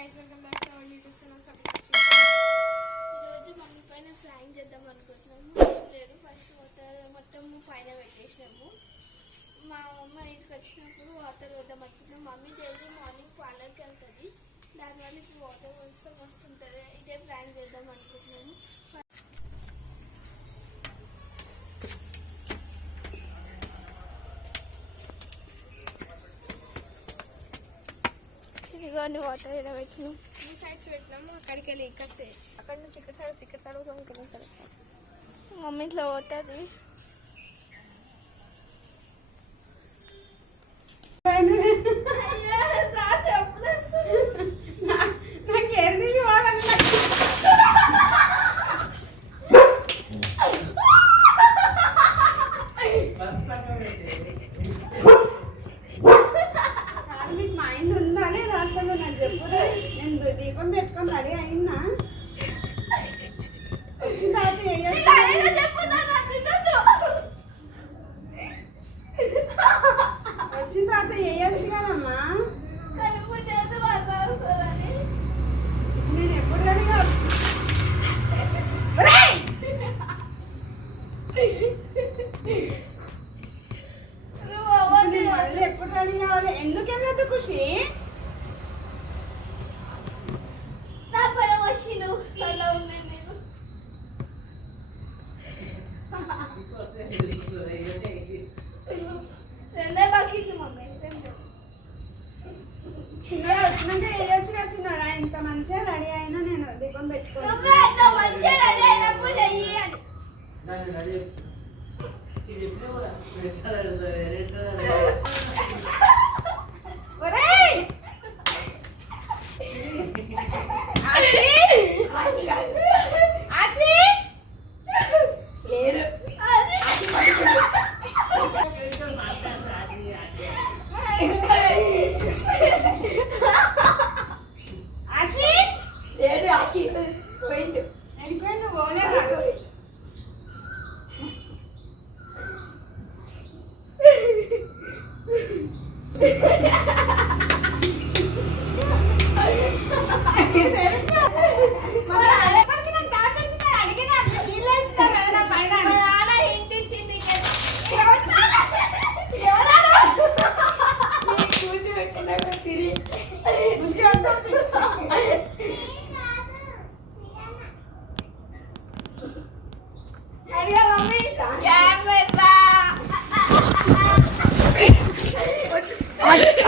Guys welcome back to our YouTube channel subscribe ఈరోజు mummy పైన flying చేద్దాం అనుకుంటున్నాము. ఏం లేదు, ఫస్ట్ వాటర్ మొత్తం పైన పెట్టేసినాము. మా అమ్మ ఇంటికి వచ్చినప్పుడు వాటర్ వద్దాం అనుకుంటున్నాం. మమ్మీ డైలీ మార్నింగ్ పార్లర్కి వెళ్తుంది, దానివల్ల ఇప్పుడు వాటర్ వస్తే వస్తుంటుంది. ఇదే ఫ్లైంగ్ చేద్దాం అనుకుంటున్నాము. ఇదిగోండి వాటర్ ఇలా పెట్టినాం, ఈ సైడ్స్ పెట్టినాము. అక్కడికి వెళ్ళి అక్కడ నుంచి ఇక్కడ సైడ్ వస్తాం. సరే మమ్మీ ఇట్లా పోతుంది. నేను దీపం పెట్టుకొని రెడీ అయినా వచ్చిన తర్వాత వేయచ్చు కదమ్మా. నేను ఎప్పుడు రెడీగా ఎప్పుడు రెడీ కావాలి? ఎందుకు వెళ్ళదు ఖుషి? చిన్నగా వచ్చినాక వేయచ్చు కదా. చిన్నగా ఇంత మంచిగా రెడీ అయినా నేను దీపం పెట్టుకోవాలి.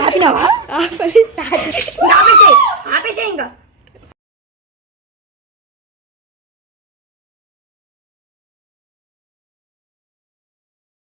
ఆపినావా? ఆపేసే ఇంకా